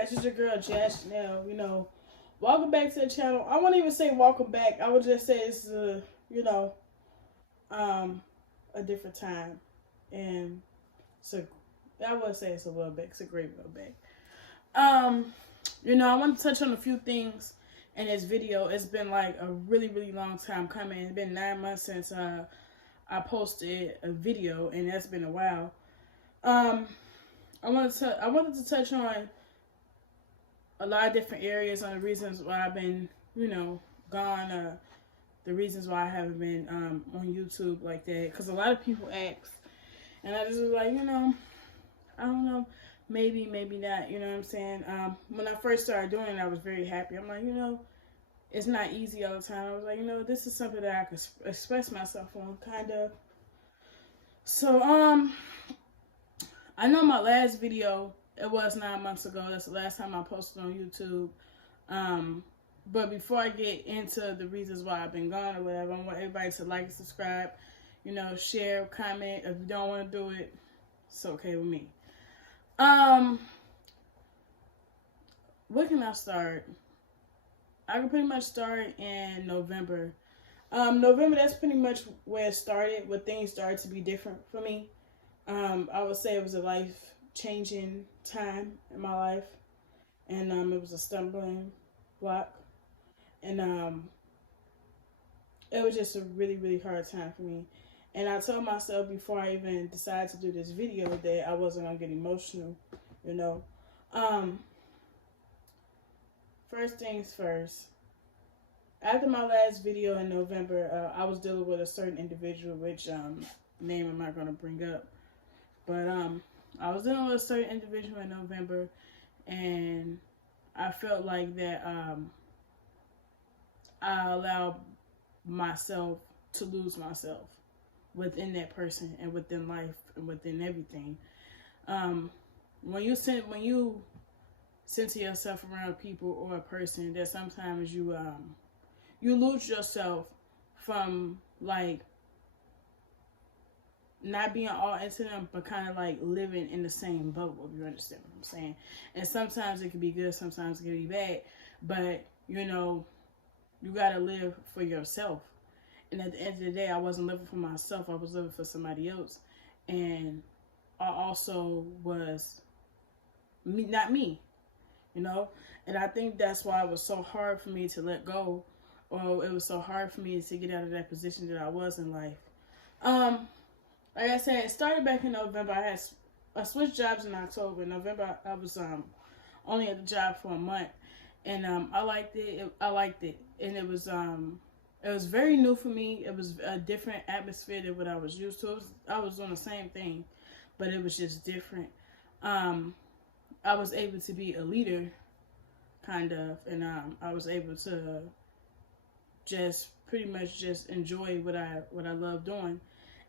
guys, it's your girl Jess Chanel. Welcome back to the channel. I won't even say welcome back. I would just say it's um, a different time, and so I would say it's a little back. It's a great little back. I want to touch on a few things in this video. It's been like a really, really long time coming. It's been 9 months since I posted a video, and that's been a while. I wanted to touch on a lot of different areas on the reasons why I've been, gone. The reasons why I haven't been on YouTube like that. Because a lot of people ask, and I just was like, I don't know, maybe not. You know what I'm saying? When I first started doing it, I was very happy. I'm like, it's not easy all the time. I was like, this is something that I could express myself on, kind of. So, I know my last video, it was 9 months ago. That's the last time I posted on YouTube. But before I get into the reasons why I've been gone or whatever, I want everybody to like and subscribe, share, comment. If you don't want to do it, it's okay with me. Where can I start? I can pretty much start in November. November, that's pretty much where it started, where things started to be different for me. I would say it was a life-changing time in my life, and it was a stumbling block, and it was just a really, really hard time for me. And I told myself before I even decided to do this video that I wasn't gonna get emotional, First things first. After my last video in November, I was dealing with a certain individual, which name I'm not gonna bring up. But I was dealing with a certain individual in November, and I felt like that I allowed myself to lose myself within that person and within life and within everything. When you center yourself around people or a person, that sometimes you lose yourself from not being all into them, but kind of like living in the same boat, if you understand what I'm saying. And sometimes it can be good, sometimes it can be bad, but you gotta live for yourself. And at the end of the day, I wasn't living for myself, I was living for somebody else. And I also was not me, and I think that's why it was so hard for me to let go, or it was so hard for me to get out of that position that I was in life. Like I said, it started back in November. I switched jobs in October. In November, I was only at the job for a month, and I liked it. And it was very new for me. It was a different atmosphere than what I was used to. I was doing the same thing, but it was just different. I was able to be a leader, kind of, and I was able to just pretty much just enjoy what I love doing.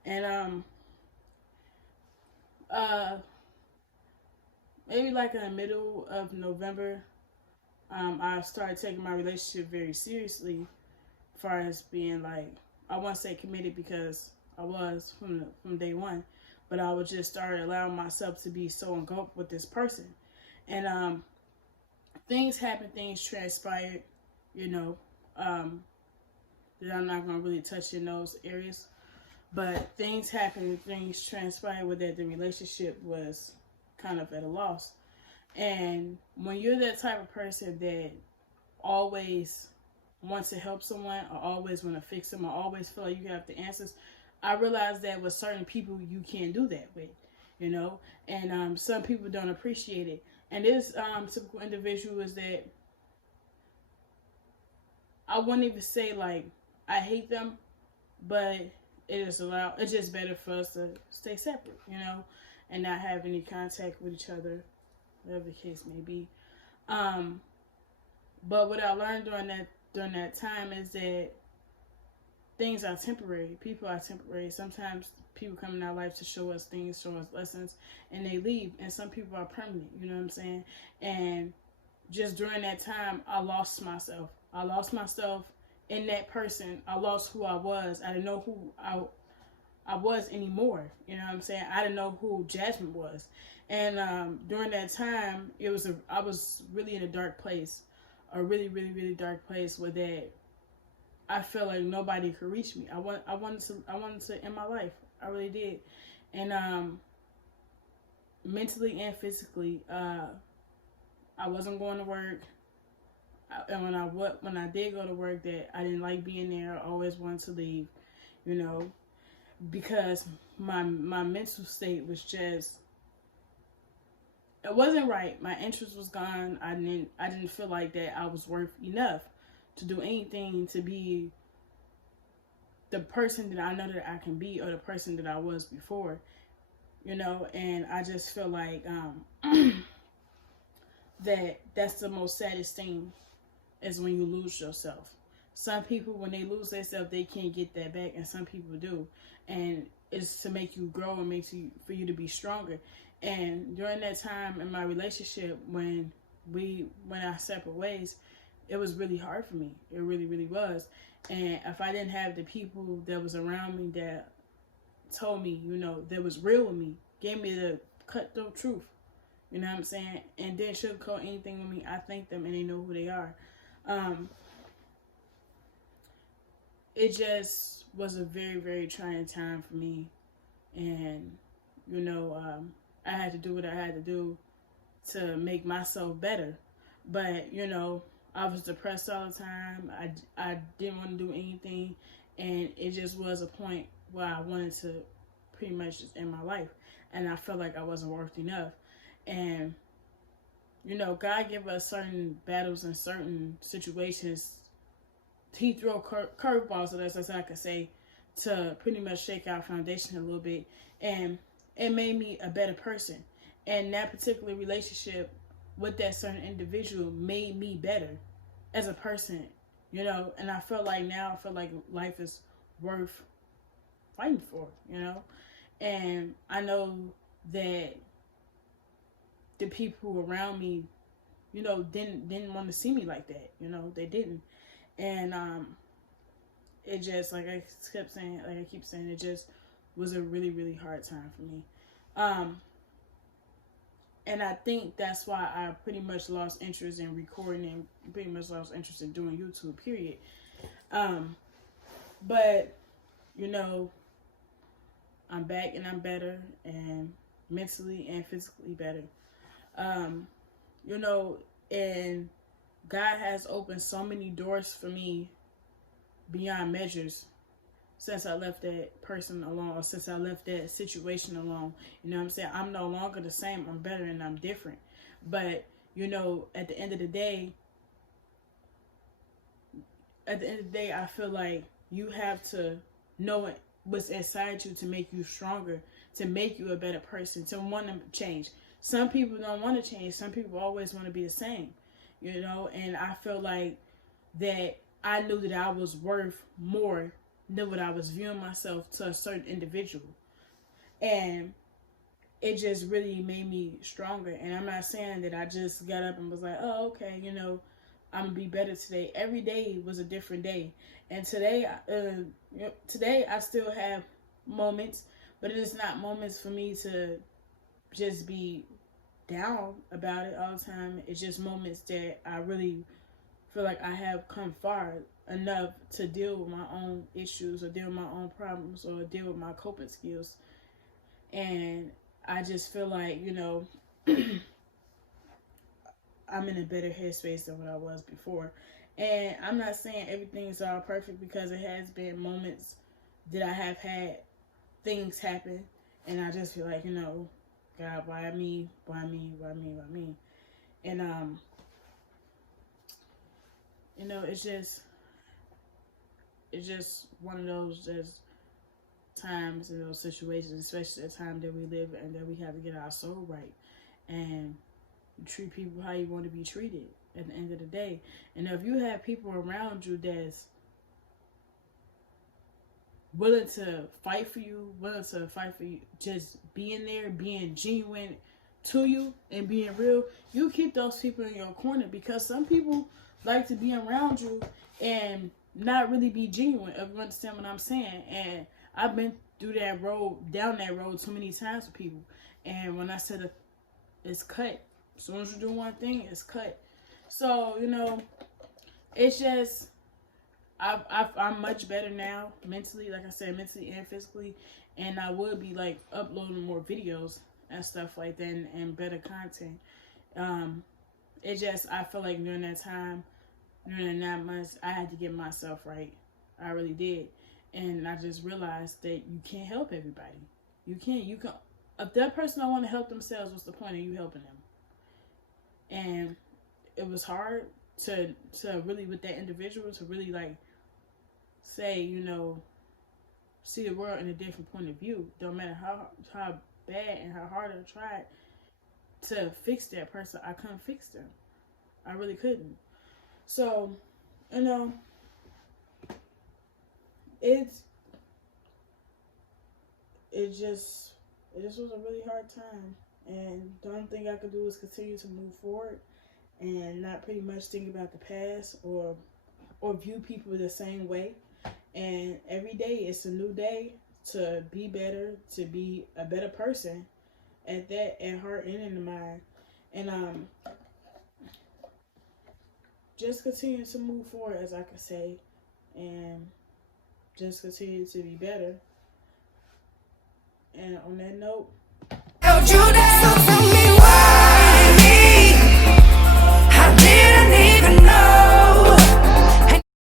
And maybe like in the middle of November, I started taking my relationship very seriously, as far as being I won't say committed, because I was from day one, but I would just start allowing myself to be so engulfed with this person. And things happened, things transpired, that I'm not gonna really touch in those areas. But things happened, things transpired with that the relationship was kind of at a loss. And when you're that type of person that always wants to help someone, or always want to fix them, or always feel like you have the answers, I realized that with certain people you can't do that with, and some people don't appreciate it. And this typical individual is that I wouldn't even say I hate them, but it's just better for us to stay separate, and not have any contact with each other, whatever the case may be. But what I learned during that time is that things are temporary. People are temporary. Sometimes people come in our life to show us things, show us lessons, and they leave. And some people are permanent, you know what I'm saying? And just during that time, I lost myself. I lost myself in that person. I lost who I was. I didn't know who I was anymore. You know what I'm saying? I didn't know who Jasmine was. And during that time, I was really in a dark place, a really, really, really dark place where that I felt like nobody could reach me. I wanted to end my life. I really did. And mentally and physically, I wasn't going to work. And when I did go to work, that I didn't like being there. I always wanted to leave, you know, because my mental state was just, it wasn't right. My interest was gone. I didn't feel like that I was worth enough to do anything to be the person that I know that I can be, or the person that I was before, you know. And I just feel like that's the most saddest thing, is when you lose yourself. Some people, when they lose themselves, they can't get that back, and some people do. And it's to make you grow and for you to be stronger. And during that time in my relationship, when we went our separate ways, it was really hard for me. It really, really was. And if I didn't have the people that was around me that told me, you know, that was real with me, gave me the cutthroat truth, you know what I'm saying, and didn't sugarcoat anything with me, I thank them, and they know who they are. It just was a very, very trying time for me. And, you know, I had to do what I had to do to make myself better. But, you know, I was depressed all the time. I didn't want to do anything. And it just was a point where I wanted to pretty much just end my life. And I felt like I wasn't worth enough. And, you know, God give us certain battles and certain situations. He throw curveballs at us, as I could say, to pretty much shake our foundation a little bit. And it made me a better person. And that particular relationship with that certain individual made me better as a person, you know. And I feel like life is worth fighting for, you know. And I know that the people around me, you know, didn't want to see me like that, you know. They didn't. And it just, like I keep saying, it just was a really, really hard time for me. And I think that's why I pretty much lost interest in recording and pretty much lost interest in doing YouTube, period. But, you know, I'm back and I'm better, and mentally and physically better. You know, and God has opened so many doors for me beyond measures since I left that person alone, or since I left that situation alone. You know what I'm saying? I'm no longer the same. I'm better and I'm different. But, you know, at the end of the day, I feel like you have to know what's inside you to make you stronger, to make you a better person, to want to change. Some people don't want to change. Some people always want to be the same, you know. And I feel like that I knew that I was worth more than what I was viewing myself to a certain individual. And it just really made me stronger. And I'm not saying that I just got up and was like, oh, okay, you know, I'm going to be better today. Every day was a different day. And today I still have moments, but it is not moments for me to just be down about it all the time. It's just moments that I really feel like I have come far enough to deal with my own issues, or deal with my own problems, or deal with my coping skills. And I just feel like, you know, I'm in a better headspace than what I was before. And I'm not saying everything is all perfect, because it has been moments that I have had things happen, and I just feel like, you know, God, why me? Why me? Why me? Why me? And you know, it's just one of those just times and those situations, especially the time that we live in, that we have to get our soul right and treat people how you want to be treated at the end of the day. And if you have people around you that's willing to fight for you, just being there, being genuine to you and being real, you keep those people in your corner, because some people like to be around you and not really be genuine, if you understand what I'm saying. And I've been down that road too many times with people. And when I said it's cut, as soon as you do one thing, it's cut. So, you know, it's just, I'm much better now, mentally, like I said, mentally and physically. And I would be, like, uploading more videos and stuff like that, and better content. It just, I feel like during that time, during the 9 months, I had to get myself right. I really did. And I just realized that you can't help everybody. You can't. You can. If that person don't want to help themselves, what's the point of you helping them? And it was hard to really, with that individual, to really, like, say, you know, see the world in a different point of view. Don't matter how bad and how hard I tried to fix that person, I couldn't fix them. I really couldn't. So, you know, it just was a really hard time. And the only thing I could do is continue to move forward and not pretty much think about the past or view people the same way. And every day it's a new day to be better, to be a better person at heart and in the mind. And just continue to move forward, as I could say, and just continue to be better. And on that note,